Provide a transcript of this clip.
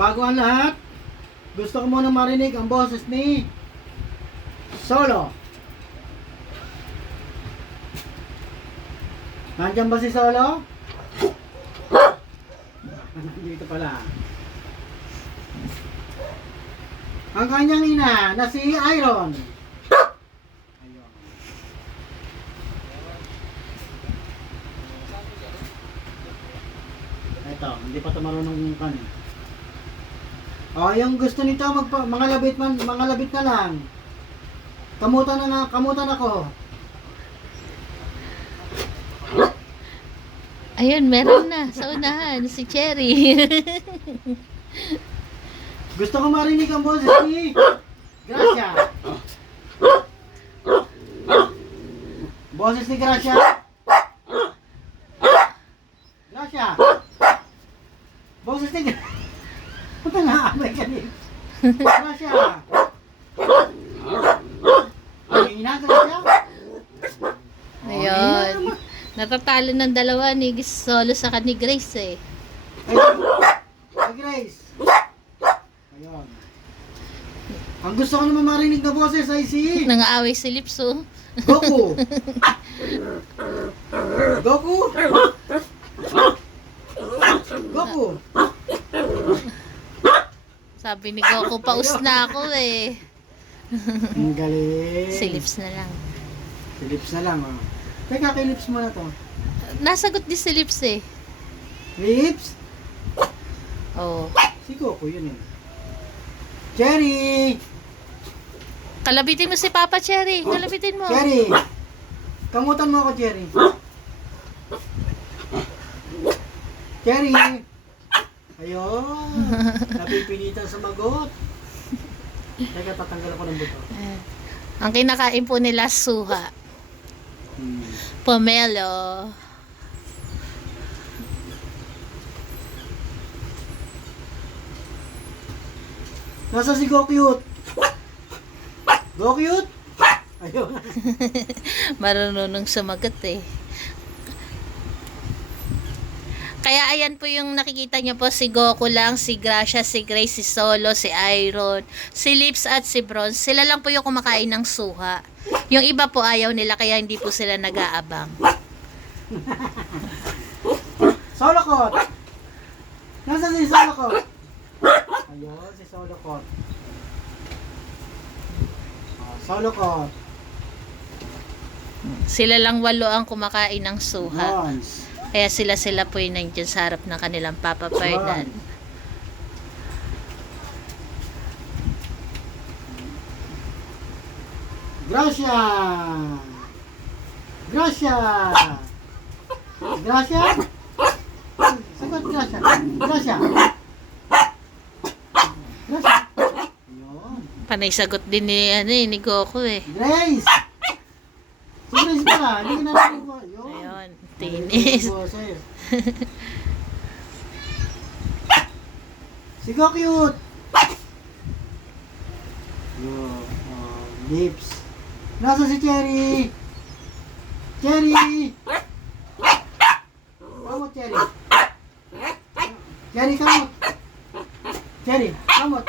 Bago ang lahat, gusto ko muna marinig ang boses ni Solo. Nandiyan ba si Solo? Dito pala. Ang kanyang ina na si Iron. Ayun. Ito, hindi pa ito marunong kanin. Oh, yung gusto nito mga labit na lang. Kamutan ako. Ayun, meron na sa unahan, si Cherry. Gusto ko marinig ang boses ni Gracia. Boses ni Gracia. Gracia. Boses ni Gracia. Puta nga, amay ka din. Gracia. Ay, ina, Gracia. Ayun. Natatalo ng dalawa ni Solo sa ni Grace eh. Ay, Grace. Ayun. Ang gusto ko naman marinig na boses ay si Nangaaway si Lipso. Goku. Goku. Goku. Sabi ni Goku, paus na ako eh. Ang galing. Si Lips na lang. Si Lips na lang, oh. Teka, kay Lips mo na to. Nasagot din si Lips eh. Lips? Oh. Si Goku, yun eh. Cherry! Kalabitin mo si Papa Cherry. Kalabitin mo. Cherry! Kamutan mo ako, Cherry. Cherry! Ayun! Napipilitan sa magot. Teka, tatanggal ako ng buto. Ang kinakain po nila suha. Pomelo. Nasa si Gokyut? Gokyut? Ayun. Marunong sumagot eh. Kaya ayan po yung nakikita niyo po, si Goku lang, si Gracia, si Grace, si Solo, si Iron, si Lips at si Bronze. Sila lang po yung kumakain ng suha. Yung iba po ayaw nila kaya hindi po sila nag-aabang. Solocot! Nasaan si Solocot? Ayun, si Solocot. Oh, Solocot. Sila lang 8 ang kumakain ng suha. Bronze. Kaya sila po yung nandiyan sa harap ng kanilang Papa Fernan. Gracia! Gracia! Gracia? Sagot, Gracia. Gracia. Gracia. Ayun. Panay sagot din ni Goku eh. Grace! Si Grace pala, hindi ka narinig mo. Ayun. Ayun, tinis. Si Gokyut! Lips. Nasa si Cherry? Cherry! Kamot, Cherry. Cherry, kamot. Cherry, kamot.